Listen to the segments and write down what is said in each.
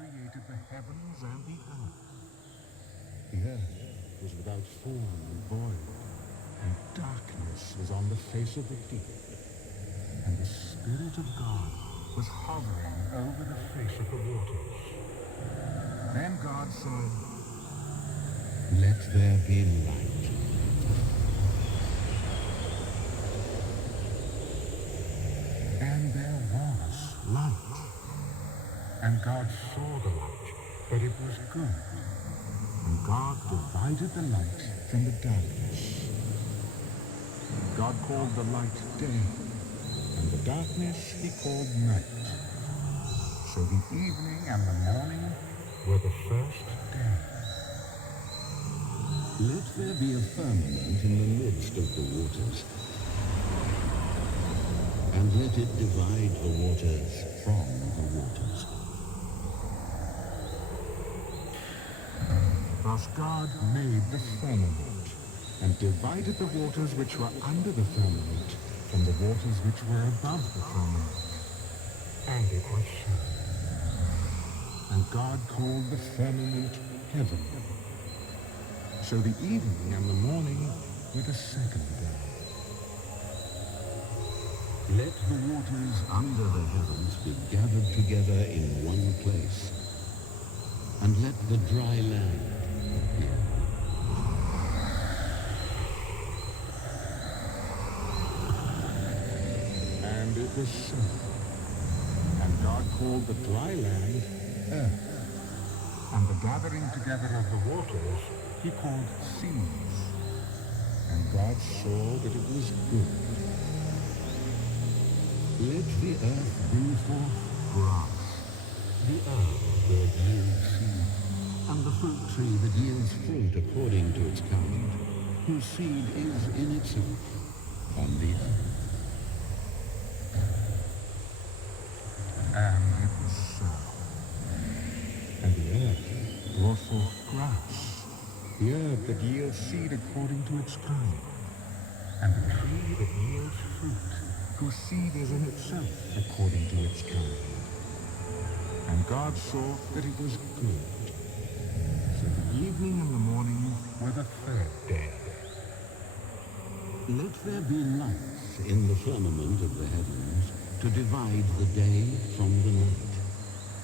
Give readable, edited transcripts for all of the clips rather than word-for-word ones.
created the heavens and the earth. The earth was without form and void, And darkness was on the face of the deep. And the Spirit of God was hovering over the face of the waters. Then God said, "Let there be light." and there was light. And God saw the light, that it was good. And God divided the light from the darkness. God called the light day, and the darkness he called night. So the evening and the morning were the first day. Let there be a firmament in the midst of the waters, and let it divide the waters from the waters. Thus God made the firmament, and divided the waters which were under the firmament from the waters which were above the firmament. And it was so. And God called the firmament heaven. So the evening and the morning were the second day. Let the waters under the heavens be gathered together in one place, and let the dry land appear. And it was so. And God called the dry land earth, and the gathering together of the waters he called seas. And God saw that it was good. Let the earth bring forth grass, The earth that yields seed, and the fruit tree that yields fruit according to its kind, whose seed is in itself on the earth. and it was so. And the earth brought forth grass, the herb that yields seed according to its kind, and the tree that yields fruit, whose seed is in itself according to its kind. And God saw that it was good. So the evening and the morning were the third day. Let there be lights in the firmament of the heavens to divide the day from the night,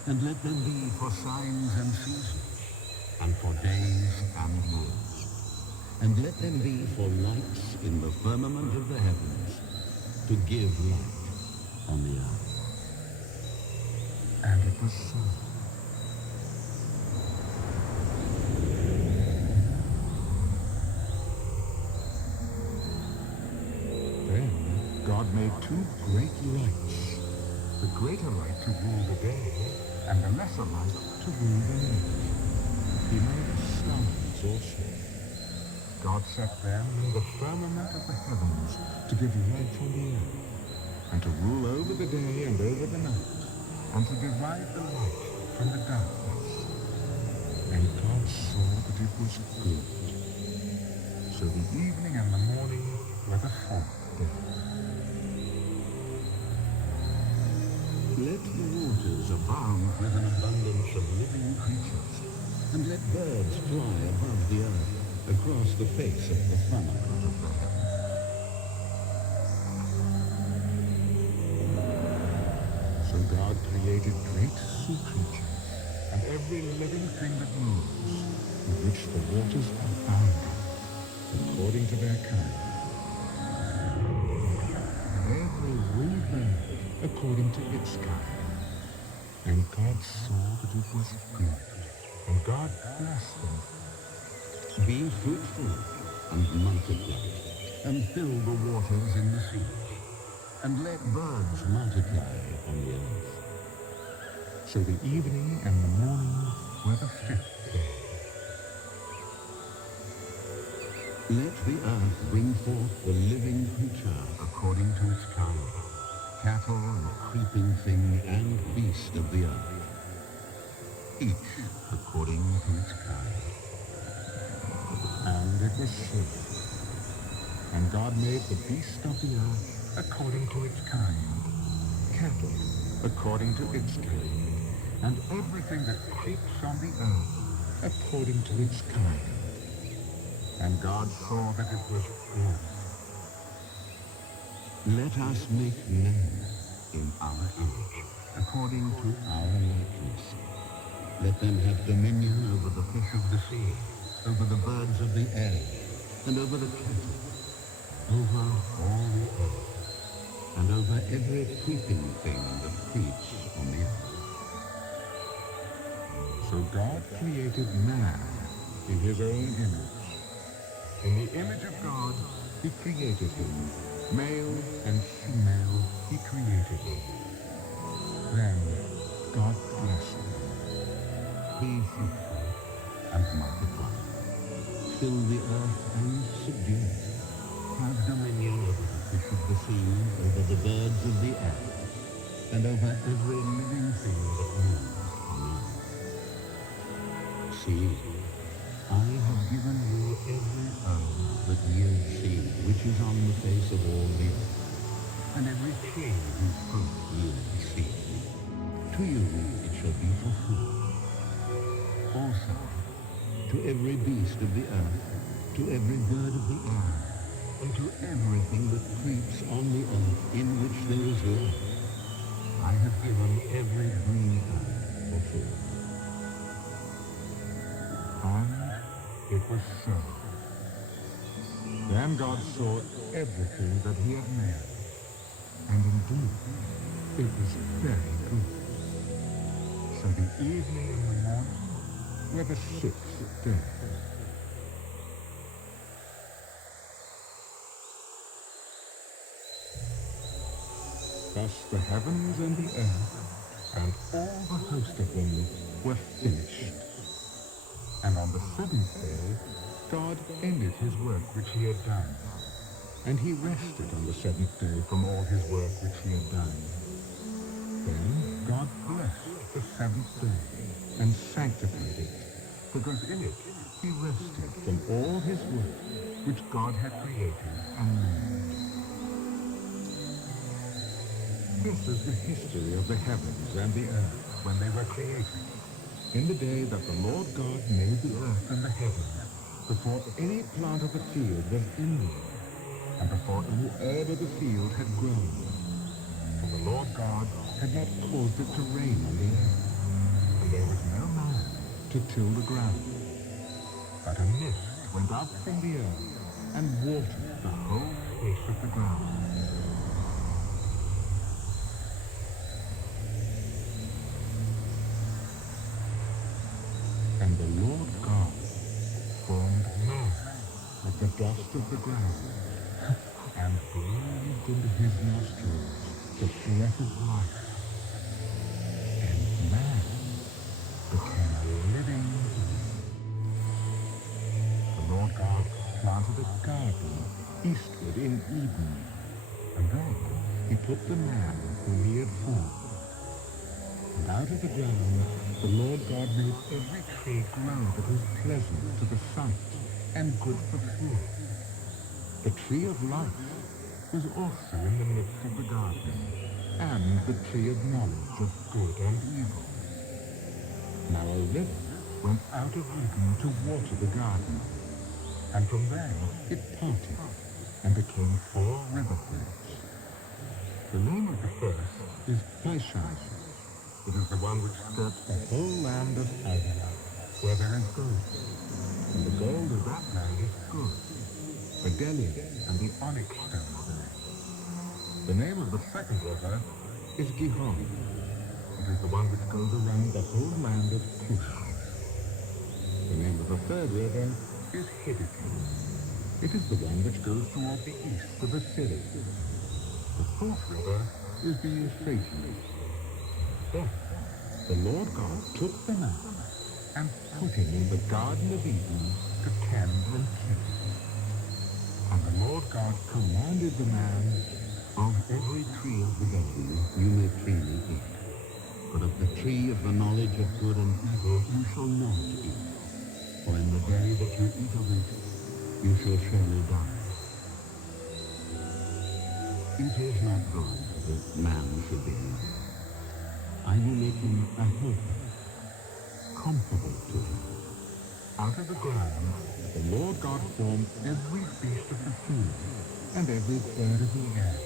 and let them be For signs and seasons, and for days and years. and let them be for lights in the firmament of the heavens to give light on the earth. And it was so. Then God made two great lights, the greater light to rule the day, and the lesser light to rule the night. He made the stars also. God set them in the firmament of the heavens to give light on the earth, and to rule over the day and over the night, and to divide the light from the darkness. And God saw that it was good. So the evening and the morning were the fourth day. Let the waters abound with an abundance of living creatures, and let birds fly above the earth across the face of the firmament of the heavens. So God created great sea creatures, and every living thing that moves, with which the waters abounded, according to their kind. And every winged bird, according to its kind. And God saw that it was good. And God blessed them. Be fruitful and multiply, and fill the waters in the sea, and let birds multiply on the earth. So the evening and the morning were the fifth day. Let the earth bring forth the living creature according to its kind, cattle and creeping thing and beast of the earth, each according to its kind. And it was so. And God made the beast of the earth according to its kind, cattle according to its kind, and everything that creeps on the earth according to its kind. And God saw that it was good. Let us make man in our image, according to our likeness. Let them have dominion over the fish of the sea, over the birds of the air, and over the cattle, over all the earth, and over every creeping thing that creeps on the earth. So God created man in his own image. In the image of God, he created him. Male and female, he created them. Then God blessed them. Be fruitful and multiply. Fill the earth and subdue it. Have dominion over the fish of the sea, over the birds of the air, and over every living thing that moves on the earth. See, I have given you every herb that yields seed, which is on the face of all the earth, and every tree whose fruit yields seed. To you it shall be for food. Also, to every beast of the earth, to every bird of the air, and to everything that creeps on the earth in which there is life, I have given every green herb for food. And it was so. Then God saw everything that he had made, and indeed it was very good. So the evening and the morning were the sixth day. Thus the heavens and the earth and all the host of them were finished. And on the seventh day God ended his work which he had done. And he rested on the seventh day from all his work which he had done. Then God blessed the seventh day and sanctified it, because in it he rested from all his work which God had created and made. This is the history of the heavens and the earth when they were created. In the day that the Lord God made the earth and the heavens, before any plant of the field was in them, and before any herb of the field had grown. For the Lord God had not caused it to rain on the earth, and there was no man to till the ground. But a mist went up from the earth and watered the whole face of the ground. And the Lord God formed man of the dust of the ground, and breathed into his nostrils the breath of life, and man became a living being. The Lord God planted a garden eastward in Eden, and there he put the man whom he had formed. And out of the ground the Lord God made every tree grow that was pleasant to the sight and good for food. The tree of life was also in the midst of the garden, and the tree of knowledge of good and evil. Now a river went out of Eden to water the garden, and from there it parted and became 4 riverbeds. The name of the first is Pishon. It is the one which skirts the whole land of Havilah, where there is gold, and the gold of that land is good. The bdellium and the onyx stone are there. The name of the second river is Gihon. It is the one which goes around the whole land of Cush. The name of the third river is Hiddekel. It is the one which goes toward the east to the Syria. The fourth river is the Euphrates. Then the Lord God took the man and put him in the Garden of Eden to tend and keep it. And the Lord God commanded the man, Of every tree of the garden you may freely eat, but of the tree of the knowledge of good and evil you shall not eat. For in the day that you eat of it, you shall surely die. It is not good that man should be alone. I will make him a helper, comparable to him. Out of the ground, the Lord God formed every beast of the field and every bird of the air,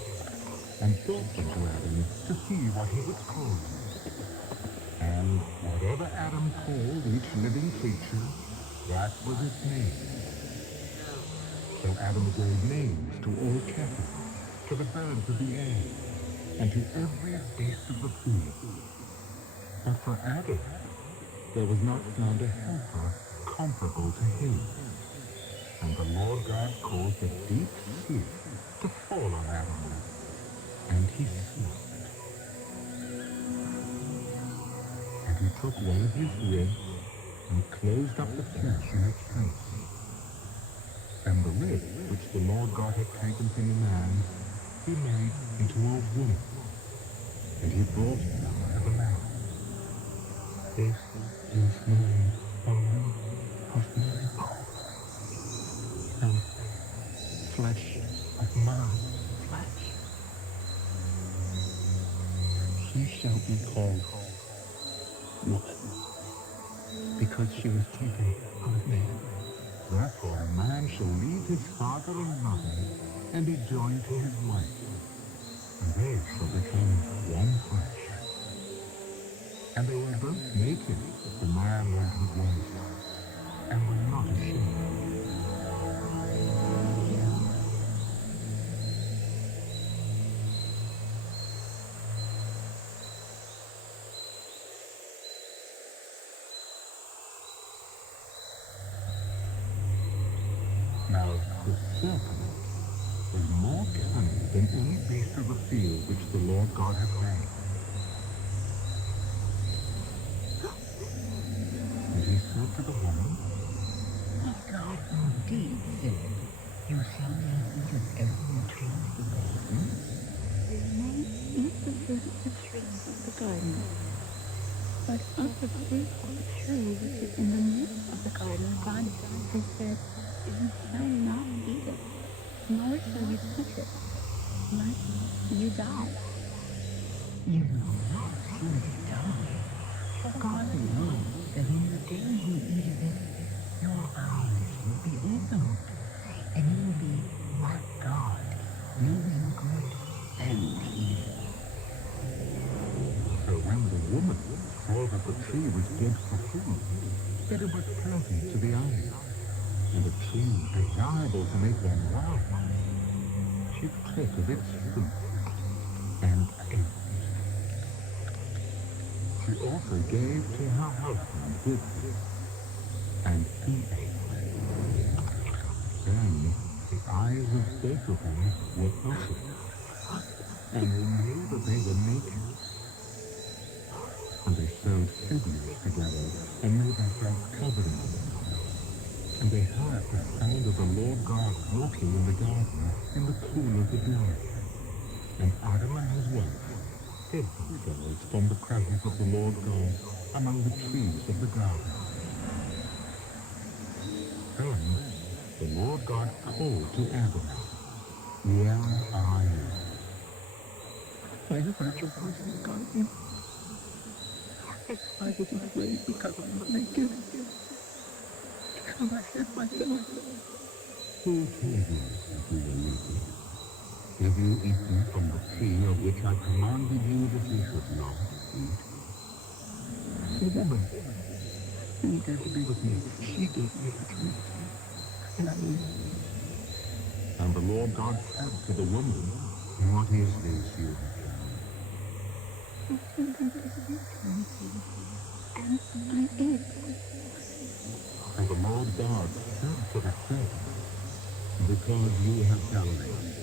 and brought them to Adam to see what he would call them. And whatever Adam called each living creature, that was its name. So Adam gave names to all cattle, to the birds of the air, and to every beast of the field. But for Adam, there was not found a helper comparable to him. And the Lord God caused a deep sleep to fall on Adam, and he slept. And he took one of his ribs and closed up the flesh in its place. And the rib which the Lord God had taken from the man, he made into a woman, and he brought her to the man. This is my bone of my bone, and flesh of my flesh. She shall be called woman, because she was taken out of man. Therefore a man shall leave his father and mother, and be joined to his wife, and they shall become one flesh. And they were both naked, the man and his wife, and were not ashamed. Now the serpent was more cunning than any beast of the field which the Lord God had made. And he said to the woman, God indeed said, you shall not eat of every tree of the garden. You may eat the fruit of the trees of the garden. But of the fruit of the tree which is in the midst of the garden, God has said, you shall not eat it, nor shall you touch it, lest you die. You will not surely die. For God knows that in the day you eat of it, your eyes will be opened, and you will be like God, knowing good and evil. so when the woman saw that the tree was good for food, that it was pleasant to the eyes, and a tree desirable to make one wise, she took of its fruit and ate. She also gave to her husband with her, and he ate. Then the eyes of both of them were opened, and they knew that they were naked. And they sewed fig leaves together, and made themselves coverings. And they heard the sound of the Lord God walking in the garden in the cool of the day. And Adam and his wife hid themselves from the presence of the Lord God among the trees of the garden. Then the Lord God called to Adam, where are you? I heard your voice in the garden. I was afraid because I was naked. And I hid myself. Who told you that you were naked? Have you eaten from the tree of which I commanded you that you should not eat? The woman, You dared to be with me. She gave me the truth. And I ate. and the Lord God said to the woman, What is this you have done? And I ate. and the Lord God said to the serpent, Because you have done this,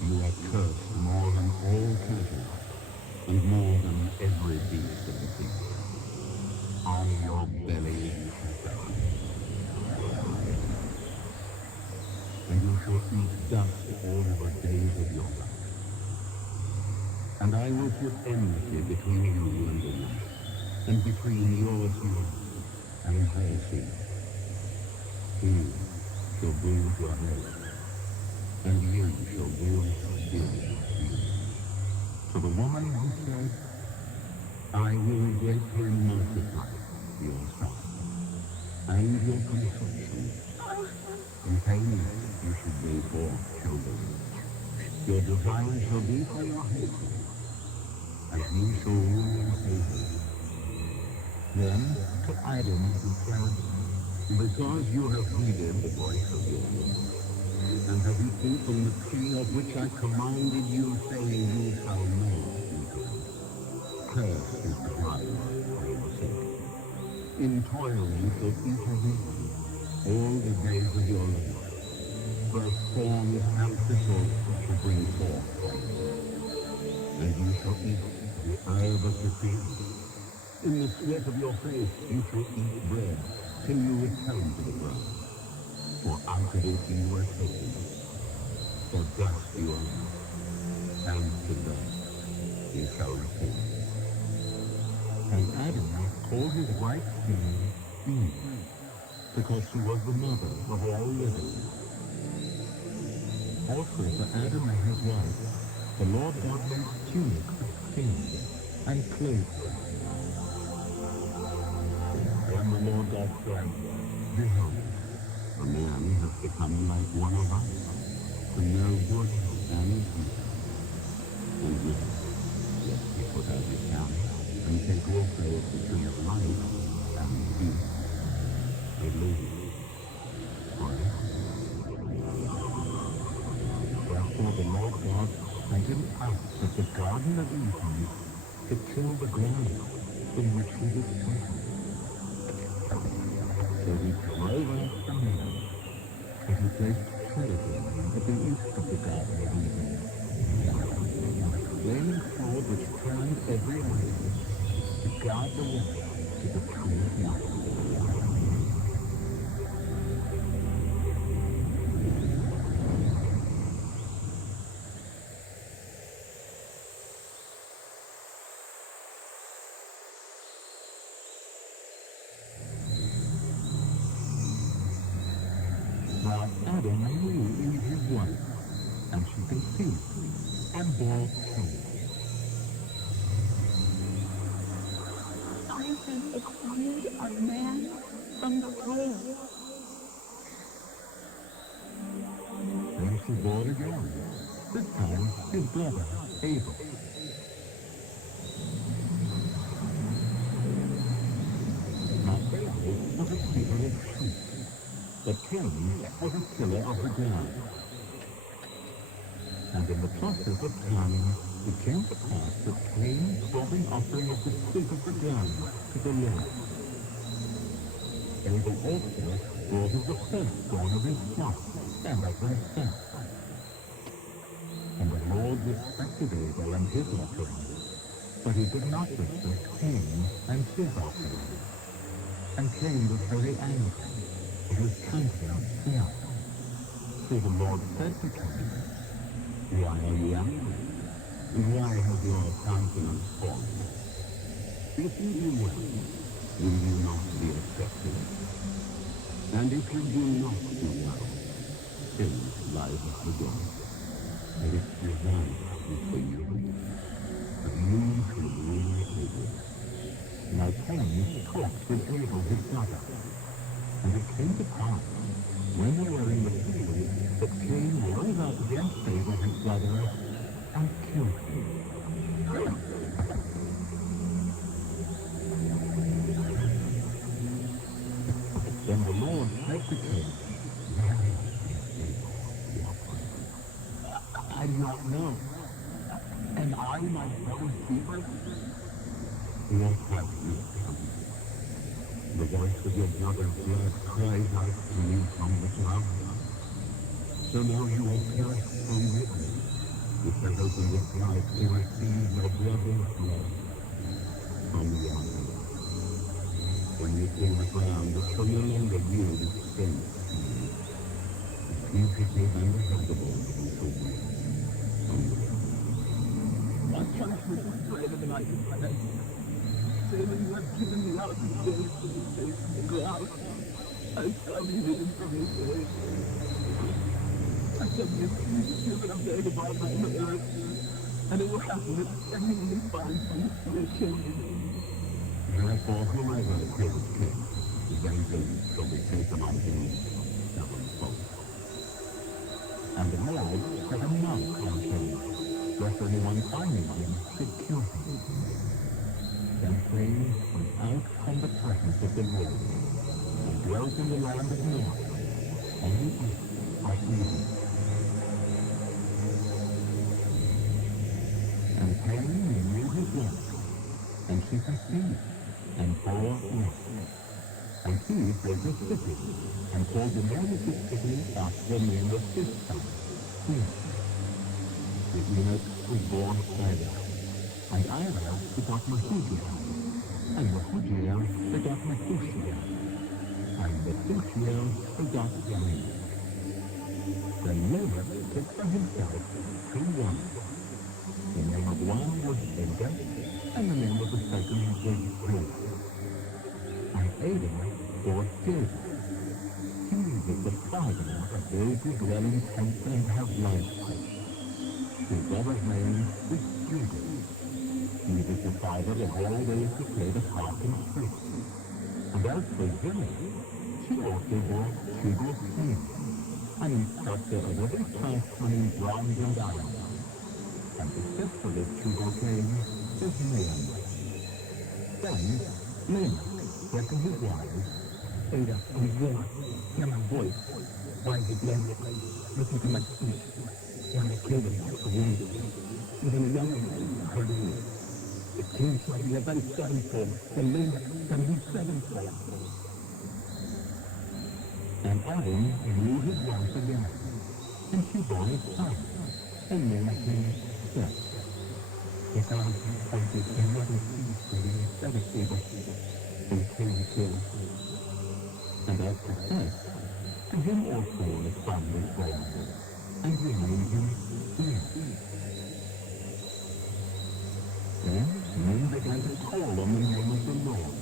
you are cursed more than all cattle, and more than every beast of the field. On your belly you shall die, and you shall eat dust all the days of your life. And I will put enmity between you and the woman, and between your seed and her seed. He shall bruise your head, and you shall bruise his heel. to the woman he said, I will greatly multiply your sorrow and your consumption. In pain you should bring forth children. Your desire shall be for your husband, and he shall rule over you. Then to Adam he said, because you have heeded the voice of your Lord, and have eaten from the tree of which I commanded you, saying, you shall not eat of it. Cursed is the ground for your sake. In toil you shall eat of it all the days of your life. Both thorns and thistles shall bring forth for you, and you shall eat the herb of the field. In the sweat of your face you shall eat bread, till you return to the ground. For out of it you were taken, for dust you are, and to dust you shall return. And Adam called his wife's name Eve, because she was the mother of all living. Also for Adam and his wife, the Lord God made tunics of skin and clothed them. Then the Lord God said, behold, a man has become like one of us, to know good and evil. And now, let me put out his hand, and take also of the tree of life, and eat, and live forever. Therefore the Lord God sent him out of the Garden of Eden to till the ground from which he was taken. So he drove out the man, and he placed cherubim at the east of the Garden of Eden, and a flaming sword which turned every way to guard the way to the tree of life. Now Adam knew Eve his wife, and she conceived, and bore children. I have acquired a man from the Lord. Then she bore again, this time his brother Abel. Now Abel was a keeper of sheep, but Cain was a tiller of the ground. And in the process of time, it came to pass that Cain brought an offering of the fruit of the ground to the Lord. Abel also brought of the firstborn of his flock and of himself. And the Lord respected Abel and his offering, but he did not respect Cain and his offering. And Cain was very angry, and his countenance fell. So the Lord said to Cain, why are you angry? And why has your countenance fallen? If you do well, will you not be accepted? And if you do not do well, sin lies at the door, and its desire is for you, but you shall rule over it. Now Cain talked with Abel his brother, and it came to pass, when they were in the field, that Cain rose up against Abel his brother, and killed him. Then the Lord said to Cain, where is Abel, your brother? I do not know. Am I my brother's keeper? What have you done? The voice of your brother's blood cries out to you from the cloud. So now you will perish from the earth, which has opened its mouth to receive your brother's blood from the earth. When you till the ground, it shall no longer yield its strength to you. The fugitive and the vagabond you shall be from the earth. My punishment is greater than I can bear. Saying you have given me out of days to the face of the ground. I shall be hidden from his face. I shall be a fugitive and a vagabond on the earth. And it will happen that anyone who finds me will kill me. Therefore, whoever kills king, vengeance shall be taken on him sevenfold. And the Lord set a mark on him, lest anyone finding him should kill him. Then Cain went out from the presence of the Lord, and dwelt in the land of Nod, on the east of Eden. And Cain knew his wife, and she conceived, and bore Lot. And he built a city, and called the name of the city after the name of his son, Enoch. The Enoch was born Ira, and Ira begot Mehujael, and Mehujael begot Methushael, and Methushael begot Lamech. Then Lamech took for himself 2 wives. The name of one was Ada, and the name of the second was Zillah. And Ada bore Jared. He was the father of those who dwell in tents and have livestock. His brother's name was Judah. He was the father of all those who play the harp and flute. And as for Zillah, she also bore Tubal-Cain, an instructor of every craftsman in bronze and iron. And the sister of Tubal-Cain was Naomi. Then Lamech said to his wives, Ada and Zillah, hear my voice. Why did Lamech listen to my speech? When I killed him for wounded, even a young man heard me. The king shall be avenged sevenfold, and Lamech 77fold. And Adam knew his wife again, and she bore a son, and named him Seth. His arms pointed another piece to the other table, and Cain killed. And as for Seth, to him also a son was born, and he named him Enoch. Then men began to call on the name of the Lord.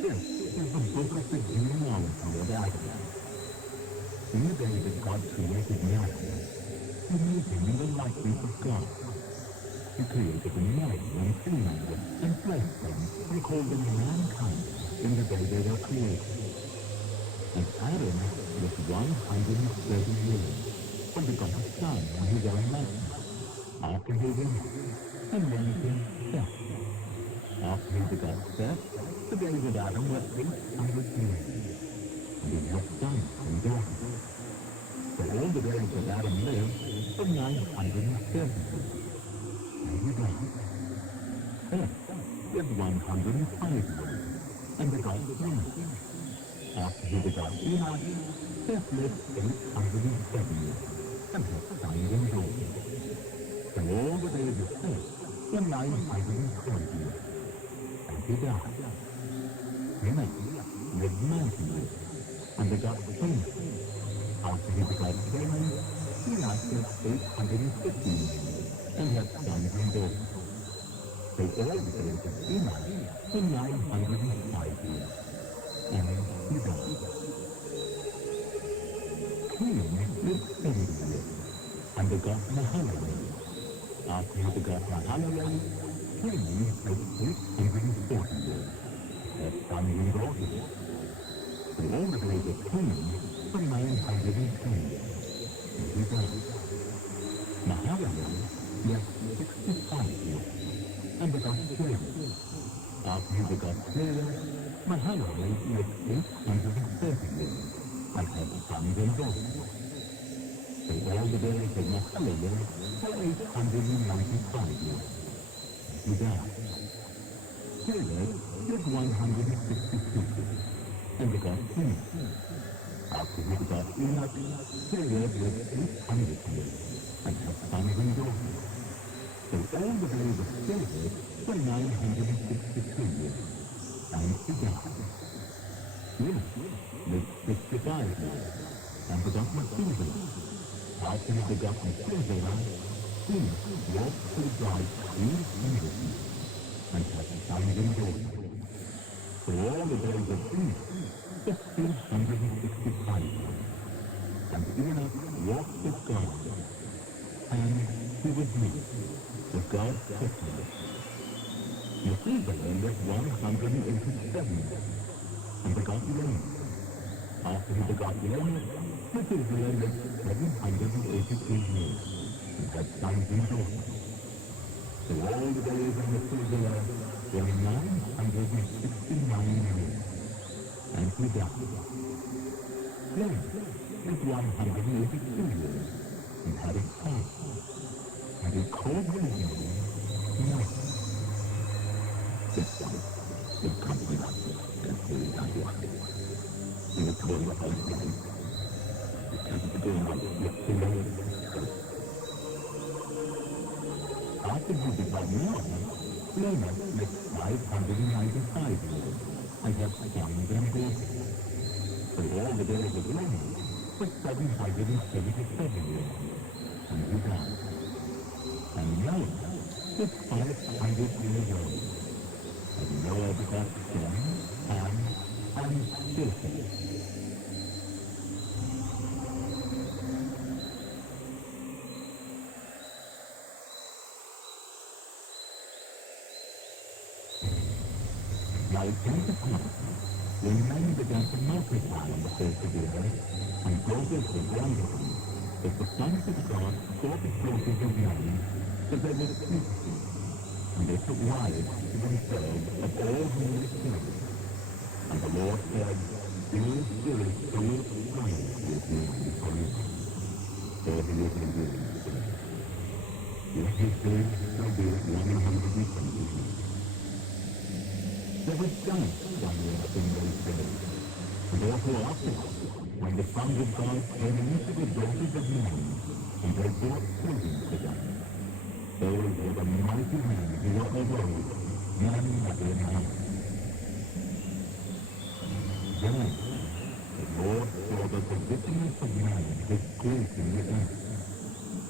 This is the book of the genealogy of Adam. In the day that God created man, he made him in the likeness of God. He created a male and female, and blessed them, and called them mankind in the day they were created. And Adam was 130 years, and begot a son in his own likeness, after his image, and named him Seth. After he begot Seth, the days of Adam were 800 years, and he had sons and daughters. So all the days that Adam lived were 930 years. And he died. Seth lived 105 years, and begot Enoch. After he begot Enoch, Seth lived 807 years, and had sons and daughters. So all the days of Seth were 920 years. And he died. Enoch lived 90 years, and begot Canaan. After he begot Canaan, Enoch lived 850 years, and had sons and daughters. So all the days of Enoch were 905 years, and he died. Canaan lived 70 years, and begot Mahalalel. After he begot Mahalalel, Canaan lived 840 years, had sons and daughters. So all the days of Canaan were 910 years, and he died. Mahalalel lived 65 years, and begot Terah. After he begot Terah, Mahalalel lived 830 years, and had sons and daughters. So all the days of Mahalalel were 895 years, and he died. Terah lived 162 years, and begot Enoch. After he begot Enoch, Terah lived 800 years, and had sons and daughters. So all the days of Terah were 962 years, and he died. Enoch lived 65 years, and begot Methuselah. After he begot Methuselah, Enoch walked with God 300 years, and had sons and daughters. So all the days of Enoch were 365 years, And Enoch walked with God, and he was not, for God took him. Methuselah lived 187, and begot Lamech. After he begot Lamech, Methuselah lived 782 years, and had sons and daughters. So all the days of Methuselah were 969 years, and he died. Lamech lived 182 years, and had a son, and he called his name Noah. This one will come with us, and he is our work. He will call the whole thing. He comes to go on with the Lord. After he begot Noah, Lamech lived 595 years, and had sons and daughters. So all the days of Lamech were 777 years, and he died. And Noah was 500 years old. And Noah begot Shem, Ham, and Japheth. Now it came to pass, when men began to multiply on the face of the earth, and daughters were born to them, that the sons of God saw the daughters of men, that they were beautiful, and they took wives to themselves of all whom they killed. And the Lord said, Your spirit is fire with me forever, for he is enduring spirit. Yet his days shall be 120 years. There was giants on the earth in those days, and also afterwards, when the sons of God came into the daughters of men, and they brought children to them. Those were the mighty men who were of old, men that were mighty. Then the Lord saw that the wickedness of man was great in the earth,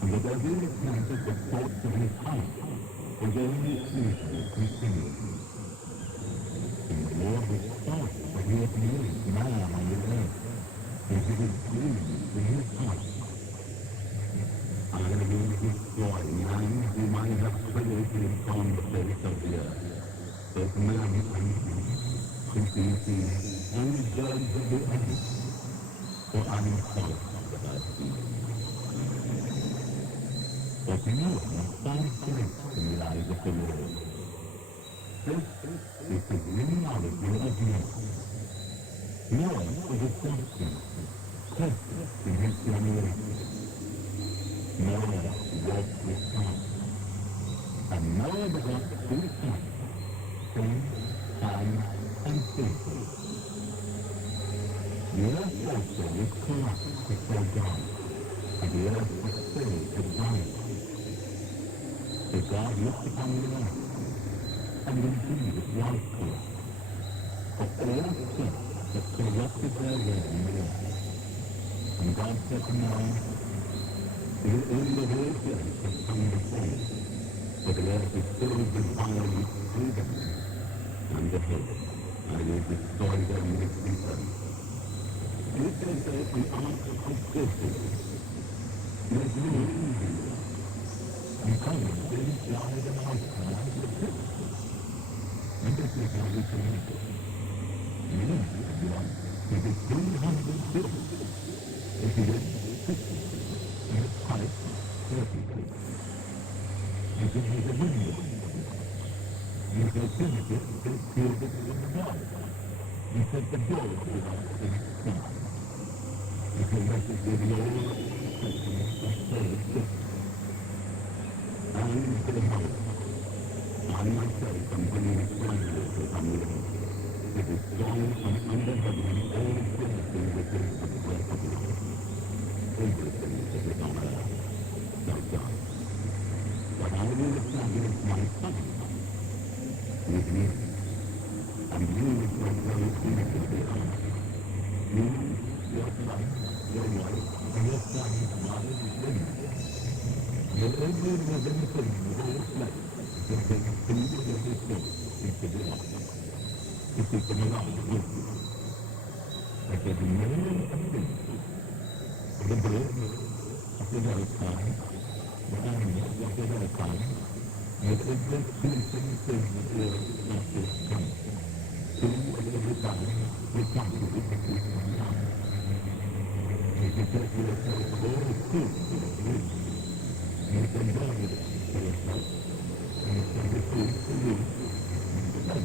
and that every intent of the thoughts of his heart was only evil continually. And the Lord was sorry that he had made man on the earth, and he was grieved in his heart. I will destroy man whom I have created upon the face of the earth, both man and beast, creeping things, and birds of the air, for I am sorry that I have seen. But Noah found grace in the eyes of the Lord. This is the genealogy of Noah. Noah was a Christian, perfect in his generation. Noah walked with God. And Noah begot two sons, Shem, Ham, and Japheth. The earth also was corrupt before God, and the earth was filled with violence. So God looked upon the earth, and indeed it was corrupt. For all flesh had corrupted their way in the earth. And God said to Noah, the end of all flesh has come before you, for the earth is filled with violence through them. And behold, I will destroy them with the earth. If they say the ark of goodness, there is no evil. And come, they died and outside the pit. And this is how we can make it. Yes, everyone, it is 300 feet. If it is 50, and its height 30 feet. And it has a window. You can finish it and seal it with the door. You set the door without any sky. You can make it with the old Testament and say it fixed. I am the Lord. I myself am bringing a standard upon the earth. It is strong from under heaven, all everything that is the breath of life. Everything that is on earth shall die. But I will establish my covenant with you, and you shall go into the earth. You, your son, your wife, and your son's wives and women. Your every living thing of all flesh shall take food of every soul into the earth, to keep them alive with you. That there be male and female, the bird of the very kind, the animal of the very kind, with every fleeting thing that will not this come. Two of every kind, we come to it at least one time. And because we are so all food to the food, and you can burn it for yourself, and you can be food for you, and the bed.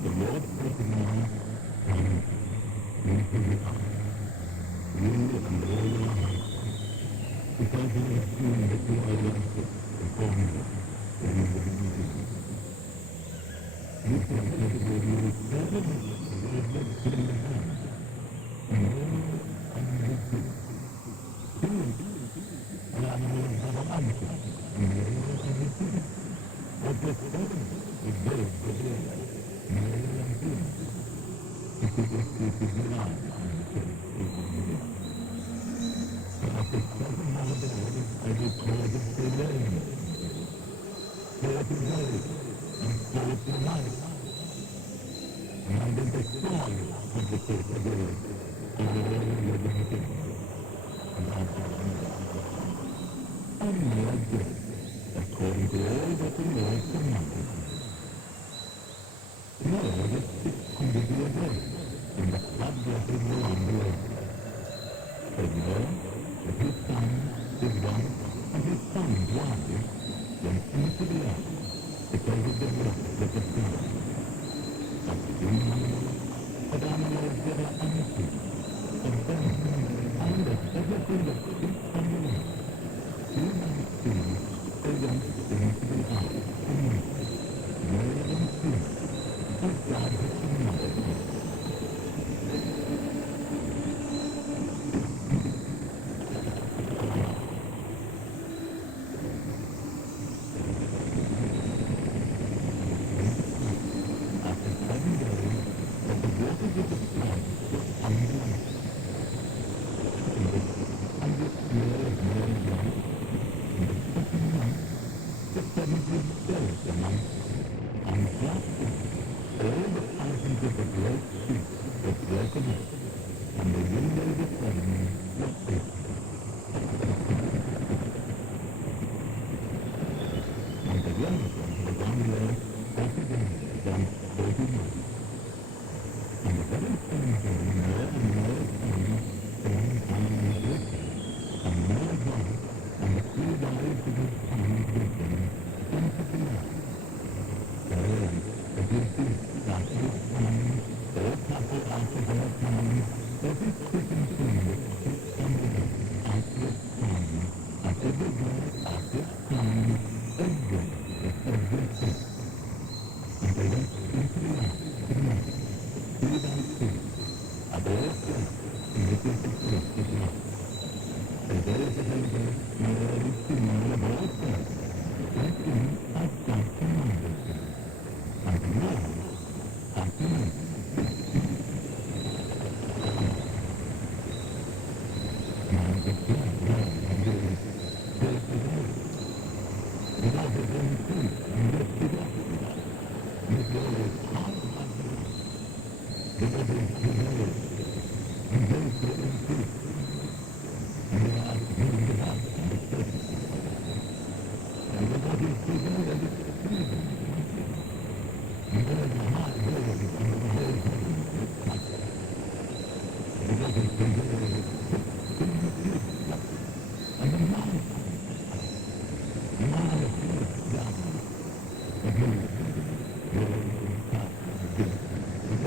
The Lord recognized into the eye, you and all your heart, because he has seen that you are wanted before him, when you were in the beginning. You can say that you will never know the Lord looks in the hand, and all and his good. Two, and I will have an answer, and all and his good. What was spoken is good for them, and all and good. If you just keep his eye, and the church is in the good. But at the present nowadays, I will call it the rain. Forth is life, and forth is life. And I will destroy of the face of the earth, all living things. And I shall and more good, according to all that the Lord commanded me. Lord, it 600 years old, in the flood that is around the earth. For Lord, that his son, his wife, and his son's wives went into the earth because of the blood that was shed. But animals that are unclean, of them, and of everything that creeps on the earth, human seed, they went into the ark to meet, male and female, as God has commanded them. After 7 days, that the waters of the flood were undone, and the years more young, in the second month, the 70th day of the month, and blasted, all the fountains of the great sea were broken up, and the windows of heaven were opened. And the rainfall was on the earth 40 days and 40 nights. And the very same day more and more sun came down with it, and more dry, and the cool lives of his sons with them into the earth. Wherein the good beasts after his kind, all cattle after their kind, every creeping thing that creeps on the earth after its kind, and every bird after its kind, every with every thing. And they went into the earth to meet, two by two, and all flesh, and this is the fruit of life. And those that have birth, male and female of all flesh, went in as God commanded them. And the Lord had made. Now the blood ran and rose, first the earth, without his own fruit, and lifted up. The glory high above the earth. The others prevailed, and those were increased, and the earth moved about on the surface of the earth. And the bodies prevailed exceedingly. And there is a high glory under the whole heaven with light. The waters prevailed exceedingly, and the mountains, gathered, the hills, rose and passed the gate, with